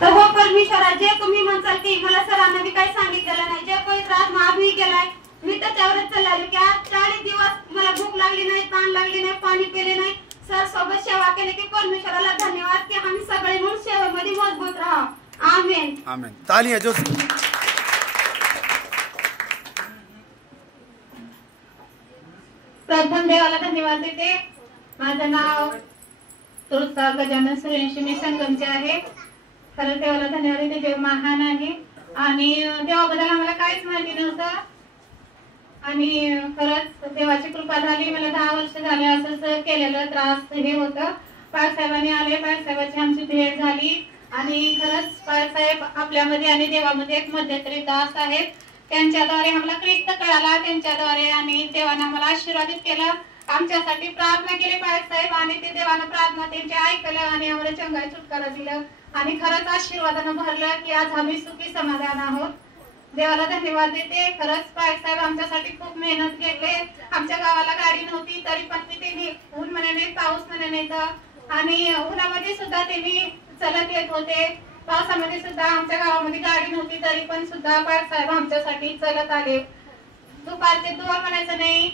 तर हो परमेश्वरा, जे तुम्ही म्हणसाल की मला सरांना बी काही सांगितलेलं नाही, जे पवित्र आत्मा आम्ही केलाय मी त्याच्यावरच चालले की आज 40 दिवस मला भूक लागली नाही, ताण लागली नाही, पाणी पिले नाही, सर सोबत सेवा केली की परमेश्वराला धन्यवाद की आम्ही सगळे म्हणून सेवेमध्ये मजबूत राहा. आमेन. आमेन. तालियां जोशी. प्रथम देवाला धन्यवाद देते. माझं नाव तुळसा गजानन सूर्यवंशी, मी संगमचे आहे. खरंच देवाला धन्यवाद देते. देव महान आहे आणि देवाबद्दल आम्हाला काहीच माहिती नव्हतं आणि खरंच देवाची कृपा झाली. मला 10 वर्ष झाले असंच केलेलं त्रास हे होतं. पाळसाहेबांनी आले, पाळसाहेबाची आमची भेट झाली आणि खरंच पाळसाहेब आपल्यामध्ये आणि देवामध्ये एक मध्यंतरी दास आहेत. त्यांच्याद्वारे आम्हाला ख्रिस्त कळाला, त्यांच्याद्वारे आणि देवाने आम्हाला आशीर्वादित केलं, आमच्यासाठी प्रार्थना केली पाळसाहेब आणि ते देवानं प्रार्थना त्यांची ऐकलं आणि आम्हाला चंगाई छुटकारा दिलं आणि खरंच आशीर्वादानं भरलं की आज आम्ही सुखी समाधान आहोत. देवाला धन्यवाद देते. खरंच पाळसाहेब आमच्यासाठी खूप मेहनत घेतले. आमच्या गावाला गाडी नव्हती तरी पण ते ऊन म्हणे पाऊस म्हणे आणि उन्हामध्ये सुद्धा त्यांनी चलत येत होते. पावसामध्ये सुद्धा आमच्या गावामध्ये गाडी नव्हती तरी पण सुद्धा पाळसाहेब आमच्यासाठी चलत आले. दुपारचे 2 म्हणायचं नाही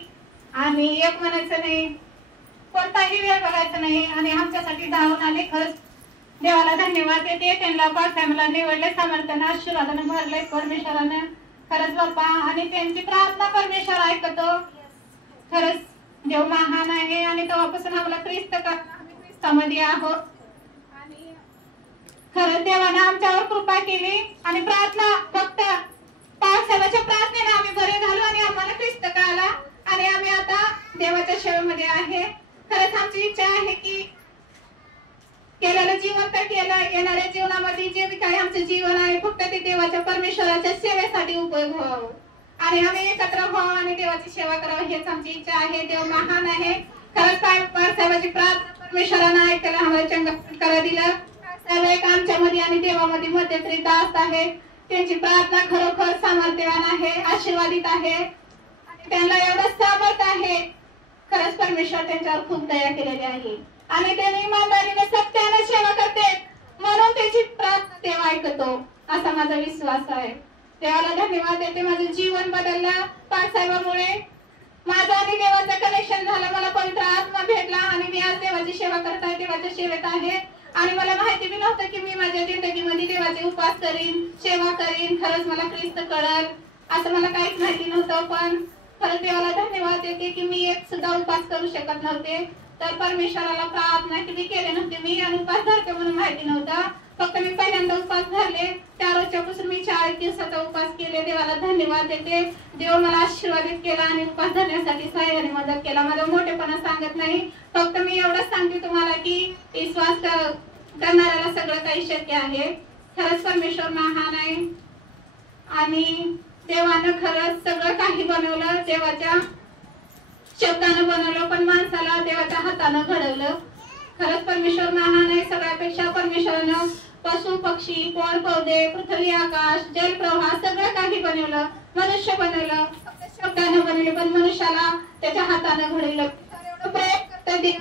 आणि 1 म्हणायचं नाही, कोणताही वेळ बघायचा नाही आणि आमच्यासाठी धावून आले. खरंच देवाला धन्यवाद देते. त्यांना पाळसाहेबाला निवडले, समर्थन आशीर्वादाने भरले परमेश्वरानं. खरंच बाप्पा आणि त्यांची प्रार्थना परमेश्वर ऐकतो. खरंच देव महान आहे आणि तेव्हापासून आम्हाला ख्रिस्तामध्ये आहोत आणि खरंच देवाने आमच्यावर कृपा केली आणि प्रार्थना फक्त पाळसाहेबाच्या प्रार्थनेने आम्ही बरे झालो आणि आम्हाला ख्रिस्त कळाला आणि आम्ही आता देवाच्या सेवेमध्ये आहे. खरंच आमची इच्छा आहे की केलेलं जीवन तर केलं, येणाऱ्या जीवनामध्ये जे काही आमचं जीवन आहे फक्त ते देवाच्या परमेश्वराच्या सेवेसाठी उपयोग व्हावं आणि आम्ही एकत्र व्हावं आणि देवाची सेवा करावं हेच आमची इच्छा आहे. देव महान आहे. खरंच पाळसाहेबाची प्रार्थना परमेश्वरानं ऐकलं, आम्हाला चंगाई दिलं. साहेब एक आमच्यामध्ये आणि देवामध्ये मध्यंतरी दास आहे. त्यांची प्रार्थना खरोखर सामर्थ्यवान आहे, आशीर्वादित आहे आणि त्यांना एवढं सामर्थ्य आहे. खरंच परमेश्वर त्यांच्यावर खूप दया केलेली आहे आणि ते इमानदारीने सत्याने सेवा करते म्हणून त्याची प्रार्थना देव ऐकतो असा माझा विश्वास आहे. देवाला धन्यवाद देते. माझं जीवन बदललं पाळसाहेबामुळे. माझं आणि देवाचं कनेक्शन झालं, मला पवित्र आत्मा भेटला आणि मी आज देवाची सेवा करत आहे, देवाच्या सेवेत आहे आणि मला माहिती बी नव्हतं की मी माझ्या जिंदगीमध्ये देवाचे उपास करीन, सेवा करीन, खरंच मला ख्रिस्त कळल असं मला काहीच माहिती नव्हतं. पण खरंच देवाला धन्यवाद देते की मी एक सुद्धा उपास करू शकत नव्हते तर परमेश्वराला प्रार्थना की केले नव्हते मी आणि उपास धरते म्हणून माहिती नव्हतं. फक्त मी पहिल्यांदा उपास धरले, 4 वर्षापासून मी 40 दिवसाचा उपास केले. देवाला धन्यवाद देते. देव मला आशीर्वादित केला आणि उपास धरण्यासाठी सहाय्याने मदत केला. माझा मोठेपणा सांगत नाही, फक्त मी एवढंच सांगते तुम्हाला की विश्वास करणाऱ्याला सगळं काही शक्य आहे. खरंच परमेश्वर महान आहे आणि देवानं खरंच सगळं काही बनवलं, देवाच्या शब्दानं बनवलं पण माणसाला देवाच्या हातानं घडवलं. खरंच परमेश्वर महान आहे. सगळ्यापेक्षा परमेश्वरानं पशु पक्षी, पोळ पौधे, पृथ्वी आकाश, जलप्रवाह सगळं काही बनवलं. मनुष्य बनवलं, शब्दानं बनवले पण मनुष्याला त्याच्या हातानं घडवलं. प्रयत्न करता देव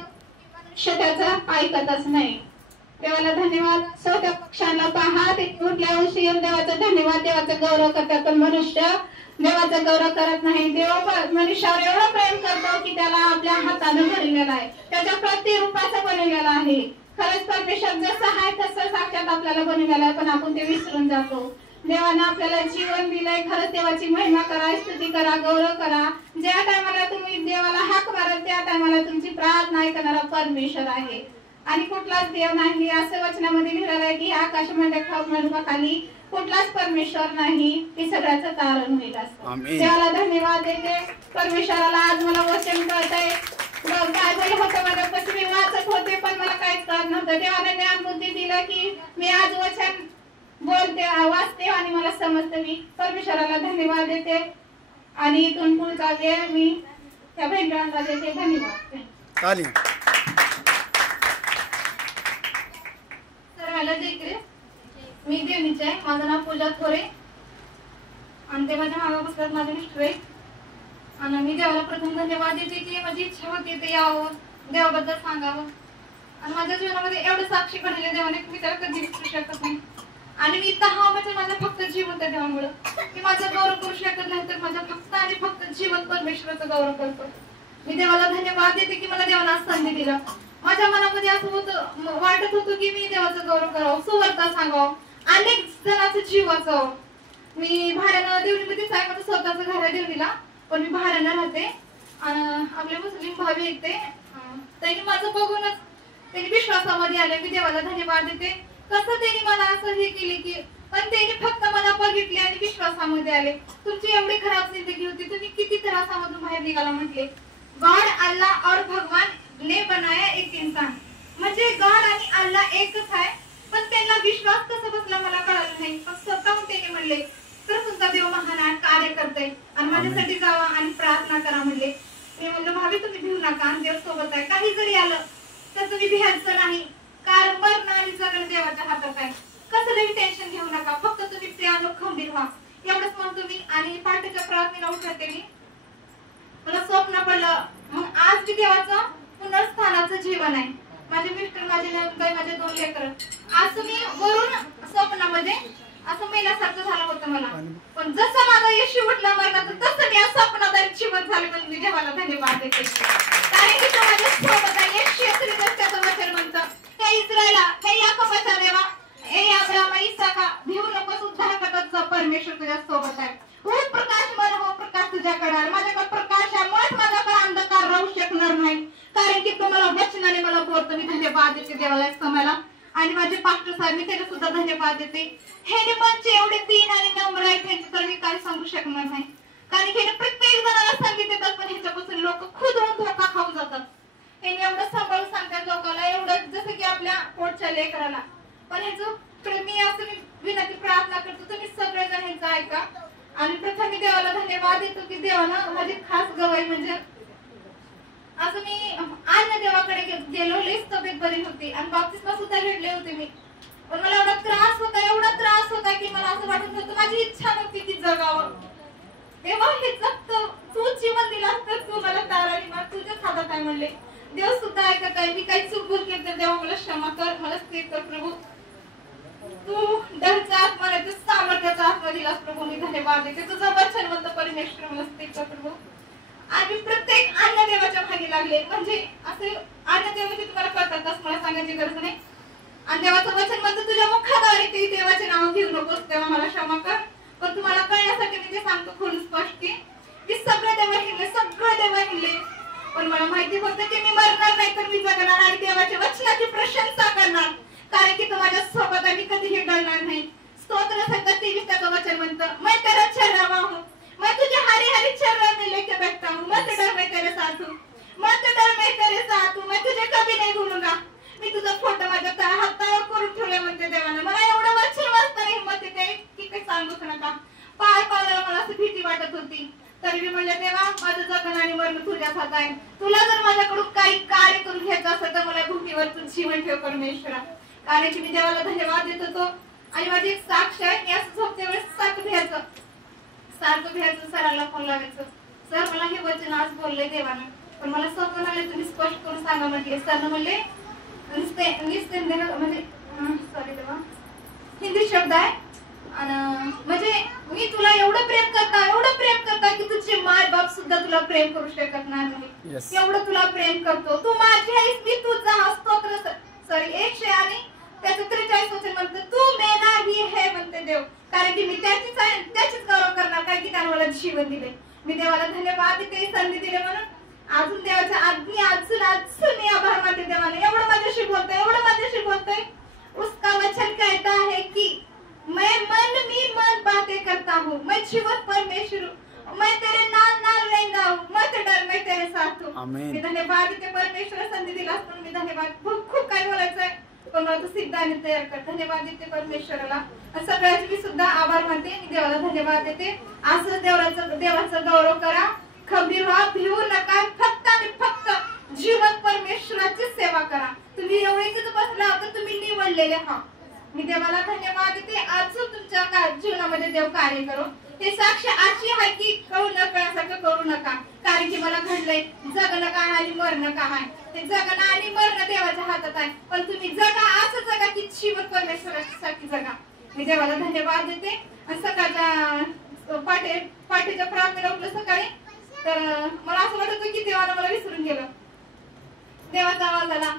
मनुष्य त्याचं ऐकतच नाही. देवाला धन्यवाद. त्या पक्षांना पहा, ते कुठल्या वर्षी देवाचा धन्यवाद, देवाचा गौरव करतात पण मनुष्य देवाचा गौरव करत नाही. देव मनुष्यावर एवढं प्रेम करतो की त्याला आपल्या हातानं भरलेला आहे, त्याच्या प्रतिरूपाचं बनवलेलं आहे. खरंच परमेश्वर जसं आहे तसं साक्षात आपल्याला बनवलेलं आहे पण आपण ते विसरून जातो. देवानं आपल्याला जीवन दिलंय. खरंच देवाची महिमा करा, स्तुती करा, गौरव करा. ज्या टायमाला तुम्ही देवाला हाक मारत त्या टायमाला तुमची प्रार्थना ऐकणारा परमेश्वर आहे आणि कुठलाच देव नाही. असं वचनामध्ये लिहिलेलं आहे की आकाशमंडळाखाली कुठलाच परमेश्वर नाही, हे सगळ्याचं कारण होईल असं. देवाला धन्यवाद देते. परमेश्वराला आज मला वचन कळतंय. काय बोल होतं माझ्यापासून मी वाचत होते पण मला काहीच कळत नव्हतं. देवाने ज्ञान बुद्धी दिलं की मी आज वचन बोलते, वाचते आणि मला समजतं. मी परमेश्वराला धन्यवाद देते आणि इथून पुढचा वेळ मी त्या बहिणीला देते. धन्यवाद. सर्वांना जय ख्रिस्त. मी देवनीचे आहे. माझं नाव पूजा थोरे आणि ते माझ्या मागा पुस्तकात माझे मिस्टर आहे आणि मी देवाला प्रथम धन्यवाद देते की माझी इच्छा होती ते यावं, देवाबद्दल सांगावं आणि माझ्या जीवनामध्ये एवढं साक्षी घडले देवाने मी त्याला कधी विसरू शकत नाही. आणि मी इथं म्हणजे माझ्या फक्त जिवंत देवामुळे मी माझा गौरव करू शकत नाही, तर माझ्या फक्त आणि फक्त जिवंत परमेश्वराचा गौरव करतो. मी देवाला धन्यवाद देते की मला देवाला संधी दिला. माझ्या मनामध्ये असं होतं, वाटत होतं की मी देवाचा गौरव करावं, सुवार्ता सांगावं, अनेक जणांचं जीव वाचावं. मी भाड्यानं देवणीमध्येच आहे, माझं स्वतःचं घर आहे देवणीला, पण मी भाड्यानं राहते. आणि आपले मुस्लिम भावी आहेत त्यांनी माझं बघूनच त्यांनी विश्वासामध्ये आले. मी देवाला धन्यवाद देते. कसं त्यांनी मला असं हे केले की, पण त्यांनी फक्त मला बघितले आणि विश्वासामध्ये आले. तुमची एवढी खराब जिंदगी होती, तुम्ही किती त्रासामधून बाहेर निघाला म्हटले. गॉड अल्लाह और भगवान ने बनाया एक इंसान, म्हणजे गॉड आणि अल्लाह एकच आहे. पण त्यांना विश्वास कसा बसला मला कळलं नाही. पण स्वतःहून त्यांनी म्हणले तर तुमचा देव महान आहे, कार्य करते आणि माझ्यासाठी जावा आणि प्रार्थना करा म्हणले. मी म्हणलं भावी तुम्ही भिवू नका, देव सोबत आहे. काही जरी आलं तर तुम्ही भिहायचं नाही, कारण मरण आणि जगणं देवाच्या हातात आहे. कसलंही टेन्शन घेऊ नका, फक्त तुम्ही प्रियानो खंबीर व्हा, एवढंच म्हणतो मी. आणि पहाटेच्या प्रार्थनेला उठते मी, मला स्वप्न पडलं. मग आज मी देवाचं पुनर्स्थानाचं जीवन आहे. माझे मिस्टर, माझे नंदबाई, माझे 2 लेकर. आज तुम्ही वरून स्वप्नामध्ये असं मेल्यासारखं झालं होतं मला, पण जसं माझा येशू उठला मरणाचं तसं मी आज स्वप्नात जीवन झाले. म्हणून मी देवाला धन्यवाद देते, कारण की तो माझ्या सोबत आहे. त्याचं वचन म्हणतं, हे इस्रायला, हे याकोबाचा देवा, हे अब्राहम, इसाका, भिवू नकोस, उद्धारकर्ता परमेश्वर तुझ्या सोबत आहे. उठ प्रकाश मन हो, प्रकाश तुझ्याकडे आहे. माझ्याकडे प्रकाश आहे, मग माझ्याकडे अंधकार राहू शकणार नाही, कारण की तुम्हाला वचनाने मला बोलतो. मी धन्यवाद देते देवाला या समयाला. आणि माझे पास्टर साहेब, मी त्याला सुद्धा धन्यवाद देते. हे मनचे एवढे दीन आणि नम्र आहेत, त्यांचं तर मी काय सांगू शकणार नाही. कारण की प्रत्येक जणाला संगीत देतात, पण ह्याच्यापासून लोक खुद होऊन धोका खाऊन जातात. हे एवढं सांभाळून सांगतात लोकांना, एवढं जसं की आपल्या पोटच्या लेकराला. पण ह्याचं मी असं विनंती प्रार्थना करतो, तुम्ही सगळेजण ह्यांचं ऐका. आणि प्रथम मी देवाला धन्यवाद देतो की देवानं माझी खास गवाही म्हणजे असं मी आज देवाकडे गेलो, लईच तब्येत बरी होती आणि बाप्तिस्मा सुद्धा घेतले होते मी. पण मला एवढा त्रास होता, एवढा त्रास होता की मला असं वाटत होतं माझी इच्छा नव्हती की जगावं. देवा हे जगतो, तू जीवन दिलास तर तू मला ताराणी मार, तुझ्याच हातात आहे म्हणले. देव सुद्धा ऐकत आहे. मी काही चूक भूल केली तर देवा मला क्षमा कर, मला स्थिर कर प्रभू. तू डरचा आत्मा नाही, तू सामर्थ्याचा आत्मा दिलास प्रभू. मी धन्यवाद देते. तुझं वचन म्हणतं परमेश्वर, मला स्थिर कर प्रभू. आणि प्रत्येक अन्य देवाच्या मागे लागले, म्हणजे असे अन्य देवाचे तुम्हाला कळतात असं मला सांगायची गरज नाही. आणि देवाचं वचन म्हणतं तुझ्या मुखाद्वारे ते देवाचे नाव घेऊ नकोस, तेव्हा मला क्षमा कर. पण तुम्हाला कळण्यासाठी मी ते सांगतो खूप स्पष्ट की सगळे देव हिंडले, सगळे देव हिंडले, पण मला माहिती होतं की मी मरणार नाही तर मी जगणार आणि देवाच्या वचनाची प्रशंसा करणार, कारण की तो माझ्या सोबत आहे, मी कधीही डरणार नाही. स्तोत्र 23 त्याचं वचन म्हणतं, मैं तेरा चेहरा हूँ, मैं तुझे हरी हरी चेहरा में लेके बैठता हूँ, मत डर मैं तेरे साथ हूँ, मत डर मैं तेरे साथ हूँ, मैं तुझे कभी नहीं भूलूंगा. मी तुझा फोटो माझ्या हातावर करून ठेवले म्हणते देवानं. मला एवढं वचन वाचताना हिंमत येते की काही सांगूच नका. पाय पावल्याला मला असं भीती वाटत होती, तरी मी म्हणले देवा माझं जगण आणि मरण तुझ्याच हातात आहे. तुला जर माझ्याकडून काही कार्य करून घ्यायचं असेल तर मला भूमीवर तू जीवन ठेव परमेश्वरा. कारण की मी देवाला धन्यवाद देत होतो. आणि माझी एक साक्ष आहे, या झोपच्या वेळेस सारखं भ्यायचं सरांना फोन लावायचं, सर मला हे वचन आज बोलले देवानं, पण मला स्वप्न आले, तुम्ही स्पष्ट करून सांगा म्हटले. सरनं म्हणले म्हणजे सॉरी देवा हिंदी शब्द आहे, म्हणजे मी तुला एवढं प्रेम करता की तुझे माय बाप सुद्धा तुला प्रेम करू शकत नाही. एवढं तुला प्रेम करतो. तू माझी आहेस, मी तुझा. स्तोत्र सॉरी 100 आणि त्याचं 43 वचन म्हणतं तू मेरा ही है म्हणते देव, कारण की मी त्याचीच आहे, त्याचीच गौरव करणार, कारण की त्याने मला जीवन दिले. मी देवाला धन्यवाद देते संधी दिले म्हणून. अजून देवाच्या आज्ञा अजून मी आभार मानते देवाने. एवढं माझ्याशी बोलतोय. उसका वचन कहता है की मी मन बातें करता हूँ, मैं जीवन परमेश्वर हूँ, मैं तेरे नाल रहना हूँ, मत डर मैं तेरे साथ हूँ. मी धन्यवाद देते परमेश्वर संधी दिला म्हणून. मी धन्यवाद. खूप काय बोलायचंय पण मला सिद्ध आणि तयार कर. धन्यवाद देते परमेश्वराला. सगळ्याचे मी सुद्धा आभार मानते. मी देवाला धन्यवाद देते. असं देवाचा गौरव करा, खंबीर व्हा, भिवू नका, फक्त आणि फक्त जीवन परमेश्वराची सेवा करा. तुम्ही एवढेच बसला तर तुम्ही निवडलेले आहात. मी देवाला धन्यवाद देते. अजून तुमच्या जीवनामध्ये देव कार्य करो. हे साक्ष अशी आहे की कळू न कळण्यासारखं करू नका, कारण की मला घडलंय जगणं काय आणि मरणं काय आहे. ते जगणं आणि मरणं देवाच्या हातात आहे, पण तुम्ही जगा असं जगा की जीवन परमेश्वरासाठी जगा. मी देवाला धन्यवाद देते. आणि सकाळच्या पाठीच्या प्रार्थनेला उठलं सकाळी तर मला असं वाटत होतं की देवाला मला विसरून गेलं. देवाचा आवाज आला,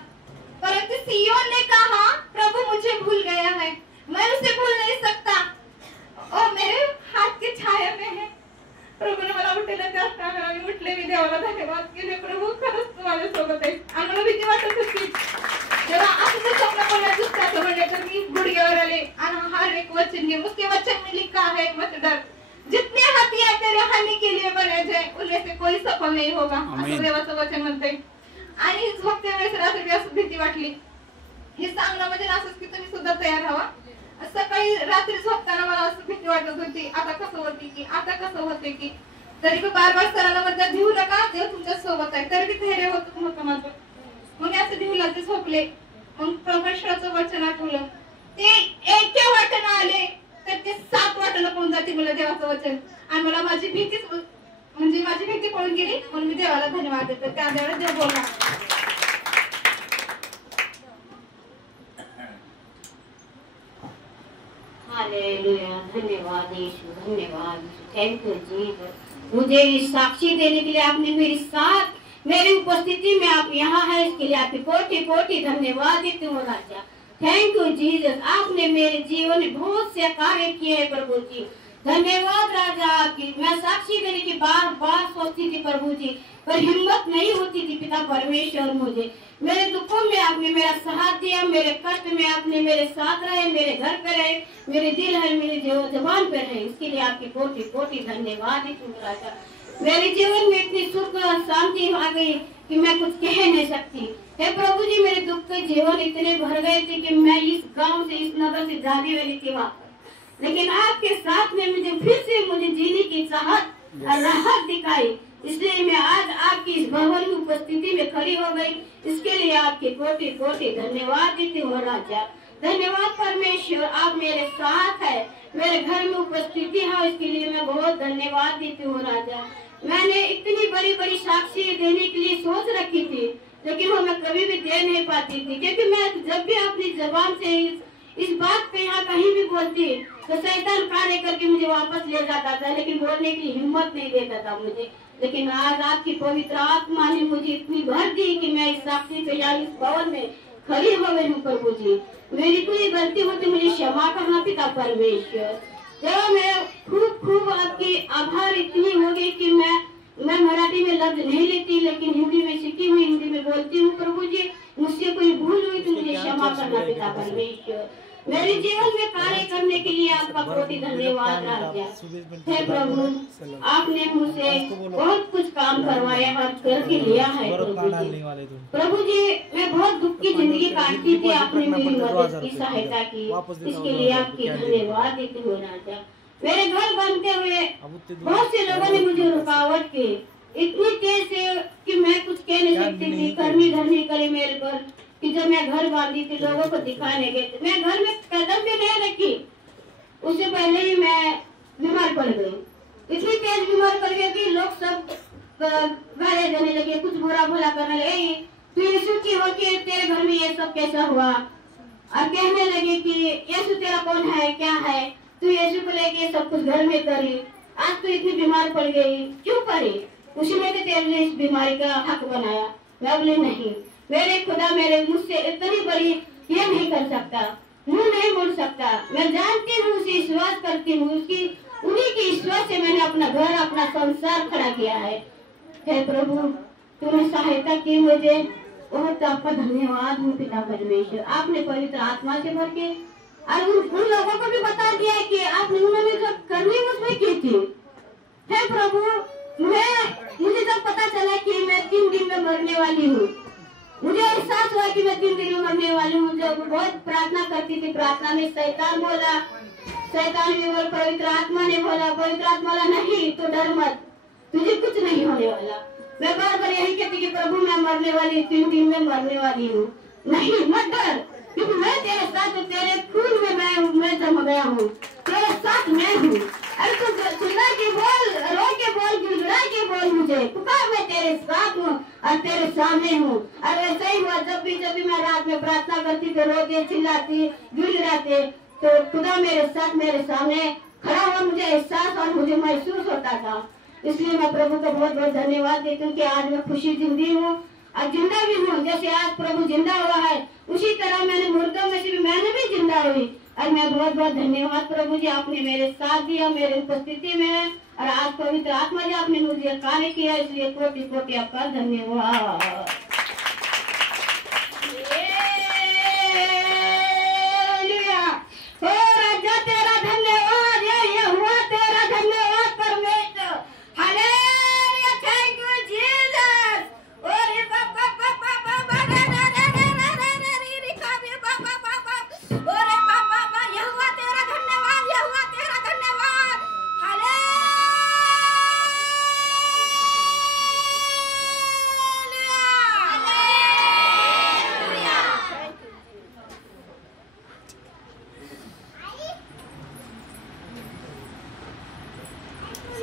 परंतु सियोन ने कहा प्रभु मुझे भूल गया है, मैं उसे भूल नहीं सकता, ओ मेरे हाथ की छाया में है. प्रभूने मला उठलेलं त्याच टायमाला मी उठले, मी देवाला धन्यवाद केले. प्रभू खरंच तू माझ्यासोबत आहे. आणि मला भीती वाटत होती जेव्हा असं स्वप्न पडलं दुसऱ्याचं म्हणले तर मी गुडघ्यावर आले आणि हर एक वचन घे. उसके वचन में लिखा है मत डर, जितने हथियार तेरे हानि के लिए बने जाए उनमें से कोई सफल नहीं होगा, असं देवाचं वचन म्हणते. आणि झोपत्या वेळेस रात्री असं भीती वाटली. हे सांगणं म्हणजे असंच की तुम्ही सुद्धा तयार राहा. सकाळी रात्री झोपताना मला असं भीती वाटत होती, आता कसं होते की तरी मी बार सरांना म्हणतात भिवू नका, देव तुमच्या सोबत आहे. तरी धैर्य होतं माझं. मग असं भिवला ते झोपले. मग परमेश्वराचं वचन आठवलं, ते एका वाटेनं आले तर ते 7 वाटेनं पळून जाते मला देवाचं वचन. आणि मला माझी भीती पळून गेली. म्हणून मी देवाला धन्यवाद देते. त्या देवाला देव बोलला. हालेलुया, धन्यवाद यीशु, धन्यवाद यीशु, थैंक यू जीसस. मुझे इस साक्षी देने के लिए आपने मेरे साथ मेरी उपस्थिति में आप यहाँ है, इसके लिए आपकी कोटि कोटि धन्यवाद देती हूँ राजा. Thank you Jesus. आपने मेरे जीवन में बहुत से कार्य किए हैं प्रभु जी. धन्यवाद राजा आपकी. मैं साक्षी देने की बार सोचती थी प्रभु जी, पर हिम्मत नहीं होती थी पिता परमेश्वर. मुझे मेरे दुखों में आपने मेरा साथ दिया, मेरे कष्ट में आपने मेरे साथ रहे, मेरे घर पे रहे, मेरे दिल है, मेरे जबान पे रहे. इसके लिए आपकी कोटि कोटि धन्यवाद देती हूँ राजा. मेरे जीवन में इतनी सुख और शांति आ गई कि मैं कुछ कह नहीं सकती. हे प्रभु जी, मेरे दुख के जीवन इतने भर गए थे कि मैं इस गांव से, इस नगर से जाने वाली थी वापस, लेकिन आपके साथ में मुझे जीने की चाहत और राहत दिखाई. इसलिए मैं आज आपकी इस भवन में उपस्थिति में खड़ी हो गई. इसके लिए आपके कोटि कोटि धन्यवाद देती हूँ राजा. धन्यवाद परमेश्वर, आप मेरे साथ है, मेरे घर में उपस्थिति है, इसके लिए मैं बहुत धन्यवाद देती हूँ राजा. मैंने इतनी बड़ी बड़ी साक्षी देने के लिए सोच रखी थी, लेकिन वो मैं कभी भी दे नहीं पाती थी, क्योंकि मैं जब भी अपनी जबान से इस बात पे यहाँ कहीं भी बोलती तो शैतान कार्य करके मुझे वापस ले जाता था, लेकिन बोलने की हिम्मत नहीं देता था मुझे. लेकिन आज आपकी पवित्र आत्मा ने मुझे इतनी भर दी कि मैं इस साक्षी पे या इस भवन में खड़ी हो गई हूँ प्रभु जी. मेरी कोई गलती होती मुझे क्षमा करना पिता परमेश्वर. जब मैं खूब आपकी आभार इतनी हो गई कि मैं मराठी में लफ्ज नहीं लेती, लेकिन हिंदी में सीखी हुई हिंदी में बोलती हूँ प्रभु जी. मुझसे कोई भूल हुई तो मुझे क्षमा करना पिता परमेश्वर. मेरे जीवन में कार्य करने के लिए आपका कोटि धन्यवाद राजा. हे प्रभु, आपने मुझसे बहुत कुछ काम करवाया और करके लिया है प्रभु जी. मैं बहुत दुख की जिंदगी काटती थी, आपने मेरी मदद की, सहायता की. इसके लिए आपकी धन्यवाद देती हूँ राजा. मेरे घर बनते हुए बहुत से लोगों ने मुझे रुकावट की, इतनी तेज से कि मैं कुछ कह नहीं सकती थी. धरनी करे मेरे पर कि जब मैं घर बांधी थी लोगों को दिखाने गए, मैं घर में कदम भी नहीं रखी, उससे पहले ही मैं बीमार पड़ गई. इतनी तेज बीमार पड़ गई कि लोग सब गालियां देने लगे, कुछ बुरा भला करने लगे. तू यीशु की हो के तेरे घर में ये सब कैसा हुआ, और कहने लगे कि यीशु तेरा कौन है, क्या है, तू यीशु को लेके सब कुछ घर में करी, आज तू इतनी बीमार पड़ गई, क्यों पड़ी, उसी में तेरे इस बीमारी का हक बनाया. मैं बोली नहीं, मेरे खुदा मेरे मुझसे इतनी बड़ी ये नहीं कर सकता, मुंह नहीं मोड़ सकता. मैं जानती हूँ, उसे विश्वास करती हूँ, उन्हीं के विश्वास से मैंने अपना घर, अपना संसार खड़ा किया है. हे प्रभु, तूने सहायता की मुझे, बहुत आपका धन्यवाद हूँ पिता परमेश्वर. आपने पवित्र आत्मा से भर के और उन लोगों को भी बता दिया है कि आपने उन्होंने जो करनी उसमें की थी. हे प्रभु, मुझे जब पता चला कि मैं 3 दिन में मरने वाली हूँ, मुझे एहसास हुआ कि मैं 3 दिन में मरने वाली हूँ. जब बहुत प्रार्थना करती थी, प्रार्थना में शैतान बोला, शैतान भी बोला, पवित्र आत्मा ने बोला, पवित्र आत्मा बोला नहीं तो डर मत, तुझे कुछ नहीं होने वाला. मैं बार यही कहती कि प्रभु मैं मरने वाली, 3 दिन में मरने वाली हूँ, नहीं मत डर, क्योंकि मैं तेरे साथ, तेरे खून में मैं जम गया हूँ, तेरे साथ मैं हूँ. अरे तू चिल्ला के बोल, रो के बोल, गिड़गिड़ा के बोल, मुझे पुकार, मैं तेरे साथ हूँ और तेरे सामने हूँ. और ऐसा ही हुआ, जब भी मैं रात में प्रार्थना करती तो रोते, चिल्लाती, गिड़गिड़ाते, तो खुदा मेरे साथ मेरे सामने खड़ा हुआ, मुझे एहसास और मुझे महसूस होता था। इसलिए मैं प्रभु को बहुत बहुत धन्यवाद देती हूँ कि आज मैं खुशी जिंदी हूँ और जिंदा भी हूँ। जैसे आज प्रभु जिंदा हुआ है उसी तरह मैंने मुर्दों में से भी मैंने भी जिंदा हुई। और मैं बहुत बहुत धन्यवाद प्रभु जी, आपने मेरे साथ दिया मेरे उपस्थिति में, और आज पवित्र आत्मा जी आपने मुझे कार्य किया, इसलिए कोटि कोटि आपका धन्यवाद। हो राजा तेरा धन्यवाद, ये हुआ तेरा धन्यवाद परमेश्वर। Hallelujah, thank you Jesus. ओरे बाबा बाबा बाबा रे रे रे रे रे रे रे रे काबे बाबा बाबा। ओरे बाबा बाबा, ये हुआ तेरा धन्यवाद, ये हुआ तेरा धन्यवाद। हालेलुया।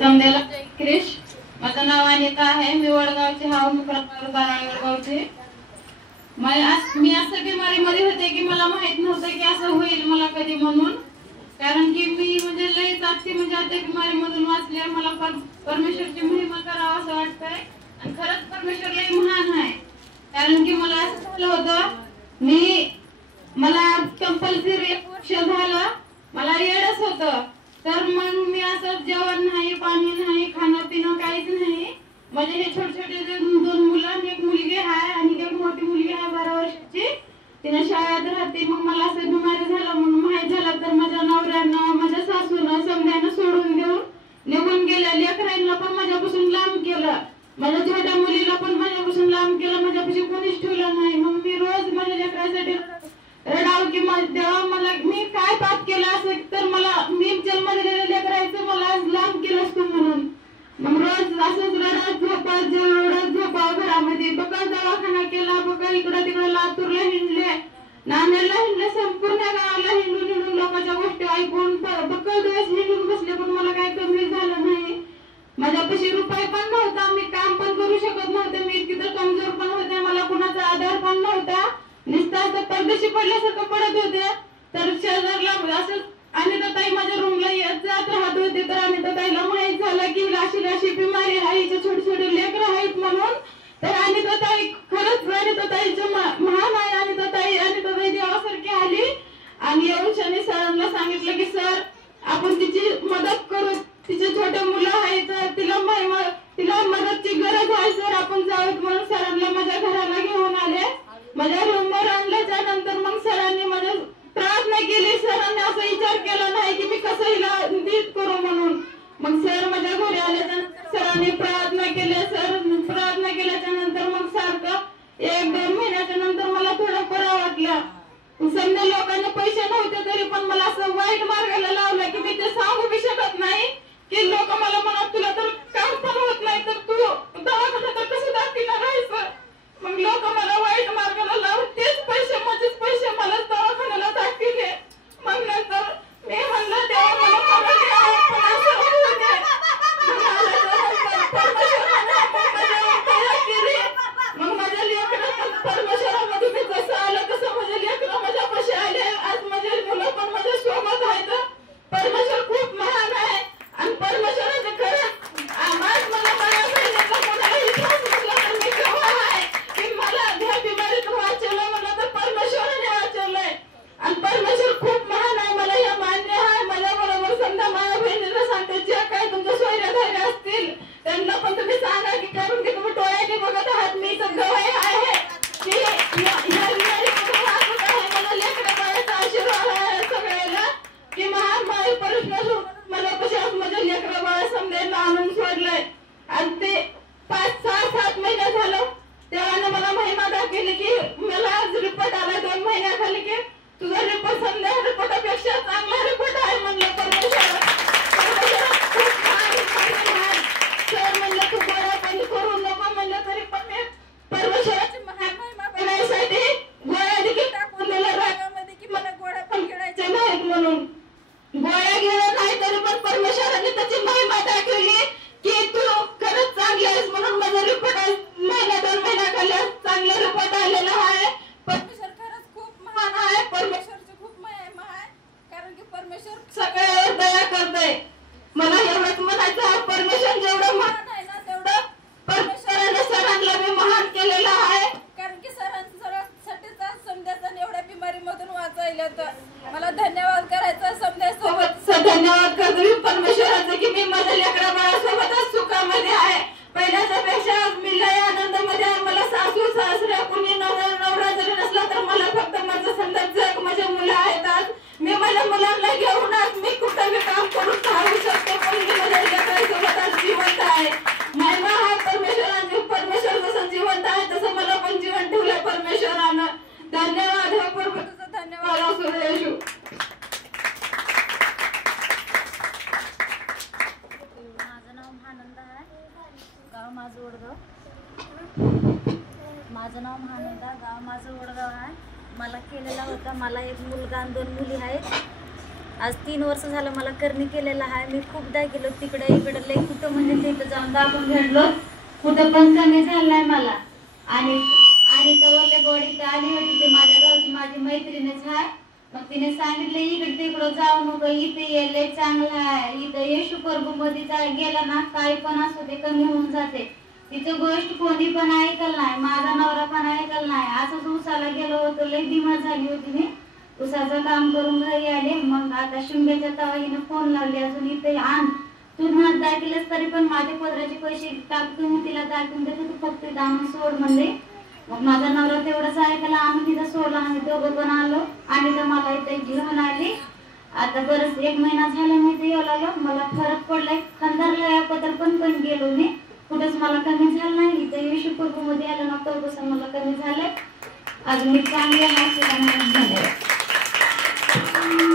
समद्याला जय क्रिश. माझं नाव अनिता आहे. मी वडगावचे बाराळे वडगावचे. मी असं बिमारीमध्ये होते की मला माहित नव्हतं की असं होईल मला कधी म्हणून. कारण की मी म्हणजे लईच असते म्हणजे आता बिमारीमधून वाचल्यावर मला परमेश्वरची महिमा करावं असं वाटतंय. आणि खरंच परमेश्वर लई महान आहे. कारण की मला असं झालं होतं, मला कंपल्सरी 1 वर्ष झालं मला येडच होतं. तर मग मी असं जेवण नाही, पाणी नाही, खाणं पिणं काहीच नाही. म्हणजे हे छोटे छोटे 2 मुलं आणि 1 मुलगी आहे आणि 1 मोठी मुलगी आहे 12 वर्षाची. तिने शाळेत राहते. मग मला असं बिमारी झालं म्हणून माहित झालं तर माझ्या नवऱ्यानं माझ्या सासूनं समध्यानं सोडून देऊन निघून गेल्या. लेकरांना पण माझ्यापासून लांब केलं, माझ्या छोट्या मुलीला पण माझ्यापासून लांब केलं. माझ्यापाशी कोणीच ठेवलं नाही. मग मी रोज माझ्या लेकरासाठी रडाव की देवा मला मी काय पाप केलं असं तर मी जन्म दिलेल्या लेकरायचं मला लांब केलंस तू म्हणून. मग रोज असंच रडत झोपा घरामध्ये. बघा दवाखाना केला, बघा इकडं तिकडं लातूरला हिंडले, नांदेडला हिंडले, संपूर्ण गावाला हिंडून लोकांच्या गोष्टी ऐकून बक्कल दिवस हिंडून बसले पण मला काय कमी झालं नाही. माझ्यापाशी रुपये पण नव्हता, मी काम पण करू शकत नव्हते, मी इतकी तर कमजोर पण होते, मला कुणाचा आधार पण नव्हता. नुसतं असं परदेशी पडल्यासारखं पडत होते. तर शेजारला असं अनिताताई माझ्या रूमला येत जात राहत होते. तर अनिताताईला माहित झालं की अशी बिमारी आहे, हिचे छोटे छोटे लेकरं आहेत म्हणून. तर अनिताताई खरंच अनिताताईचं महान आहे. अनिताताई देवासारखी आली आणि येऊन शनी सरांना सांगितलं की सर आपण तिची मदत करू, तिचे छोटे मुलं आहेत, तिला मदतची गरज आहे सर, आपण जाऊत म्हणून सरांना माझ्या घराला घेऊन आले. माझ्या रूमवर आणल्याच्या नंतर मग सरांनी माझ्या प्रार्थना केली. सरांनी असं विचार केला नाही की मी कसं हिला नीट करू म्हणून. मग सर माझ्या घरी आल्यानंतर सरांनी प्रार्थना केल्या. प्रार्थना केल्याच्या नंतर मग सारखं 1-2 महिन्याच्या नंतर मला थोडं बरं वाटलं. समजा लोकांना पैसे नव्हते तरी पण मला असं वाईट मार्गाला लावलं की मी ते सांगू बी शकत नाही की लोक मला म्हणत तुला तर काम पण होत नाही तर तू दवाखान्यात तर कसं दाखीला राहायचं. मग लोक मला वाईट मार्गाला लावून तेच माझेच पैसे मला दवाखान्याला दाखविले. मग नंतर मी म्हणलं देवा मला परत यावं, पण असं होऊ नये. मग माझ्या लेकरांना परमेश्वरामध्ये मी जसं आलं तसं माझ्या लेकरं माझ्यापाशी आले. आज माझे मुलं पण माझ्या सोबत आहेत. परमेश्वर खूप महान आहे आणि परमेश्वराचं खरं आज मला माझ्या बहिणीचा कोणालाही त्रास नसला तर मी केव्हा आहे की मला ह्या बिमारीतून वाचवलं म्हणलं तर परमेश्वराने वाचवलंय. आणि परमेश्वर खूप महान आहे, मला हे मान्य आहे. माझ्या बरोबर समजा माझ्या बहिणीला सांगते जे काही तुमच्या सोयऱ्या असतील त्यांना पण तुम्ही सांगा की कारण की तुम्ही डोळ्याने बघत आहात, मी तर गवाही आहे की मला लेकरं बाळाचा आशीर्वाद आहे सगळ्याला की महान माय परमेश्वर मला कशा माझ्या लेकरं बाळा समजायला आणून सोडलंय. आणि ते 5-6-7 महिने झालं तेव्हा मला महिमा दाखवली की मला आज रिपोर्ट आला 2 महिन्याखाली की तुझा रिपोर्ट समजा रिपोर्टापेक्षा चांगला रिपोर्ट आहे म्हणलं परमेश्वर. खूप महान सर म्हणलं तू गोळ्या पण करू नको म्हणलं तरी पण मी परमेश्वराची महिमा करण्यासाठी गोळ्या देखील टाकून दिल्या रागामध्ये की मला गोळ्या पण गिळायच्या नाहीत म्हणून. गोळ्या गिळत नाही तरी पण परमेश्वराने त्याची महिमा दाखवली की तू खरंच चांगली आहेस म्हणून माझा रिपोर्ट 1-2 महिन्याखाली चांगला रिपोर्ट आलेला आहे. परमेश्वर खरंच खूप महान आहे. परमेश्वरची खूप महिमा आहे कारण सगळ्यावर दया करतोय. मला एवढंच म्हणायचं आहे, परमेश्वर जेवढं महान आहे ना तेवढं परमेश्वराने सरांना मी महान केलेलं आहे. कारण की सरांसाठीचा समजायचं एवढ्या बिमारीमधून वाचायला तर मला धन्यवाद करायचा समजायसोबत धन्यवाद करतो परमेश्वराचं की मी माझ्या लेकरा बाळासोबतच सुखामध्ये आहे. पहिल्याच्या पेक्षा मी लय आनंदामध्ये आहे. मला सासू सासऱ्या कुणी नवरा जरी नसला तर मला फक्त माझं समजा जग माझे मुलं आहेत. आज मी माझ्या मुलांना घेऊन आज मी कुठं मी काम करून खाऊ शकतो, पण मी माझ्या लेकरासोबत आज जिवंत आहे. महिमा हा परमेश्वर जसं जिवंत आहे तसं मला पण जीवन ठेवलंय परमेश्वरानं. धन्यवाद हा प्रभू, तुझं धन्यवाद असू दे येशू. माझं नाव महानंदा आहे, गाव माझं वडगाव. माझं नाव महानंदा, गाव माझं वडगाव आहे. मला केलेला होता. मला एक मुलगा आणि 2 मुली आहेत. आज 3 वर्ष झालं मला करणी केलेला आहे. मी खूपदा गेलो तिकडे इकडे लई कुठं म्हणजे तिथं जाऊन दाखवून भेटलो, कुठं पण कमी झालं नाही मला. आणि तवरले बॉडी आली होती, ते माझ्या गावची माझी मैत्रीणच आहे. मग तिने सांगितलं इकडे तिकडं जाऊ नको, इथे ये लय चांगलं आहे. इथं येशू प्रभू मध्ये गेला ना काही पण असो ते कमी होऊन जाते. तिचं गोष्ट कोणी पण ऐकल नाही, माझा नवरा पण ऐकल नाही. असंच उसाला गेलो होतो, लय बिमार झाली होती मी. उसाचं काम करून घरी आले. मग आता शिंब्याच्या तवाईनं फोन लावले, अजून इथे आण तू म्हणत दाखिलच तरी पण माझे पदराचे पैसे टाकतो मी तिला दाखवून देतो, तू फक्त इथं आणून सोड म्हणले. मग माझा नवरा तेवढंच ऐकला, आणून तिथं सोडला. आम्ही दोघं पण आलो आणि तर मला इथे घेऊन आली. आता बरंच 1 महिना झाला मी इथे येऊ लागलो. मला फरक पडलाय. खंदारला या पदर पण गेलो मी, कुठंच मला कमी झालं नाही. इथं येशू प्रभू मध्ये आलं ना तेव्हापासून मला कमी झालंय. अजून मी चांगले झाले.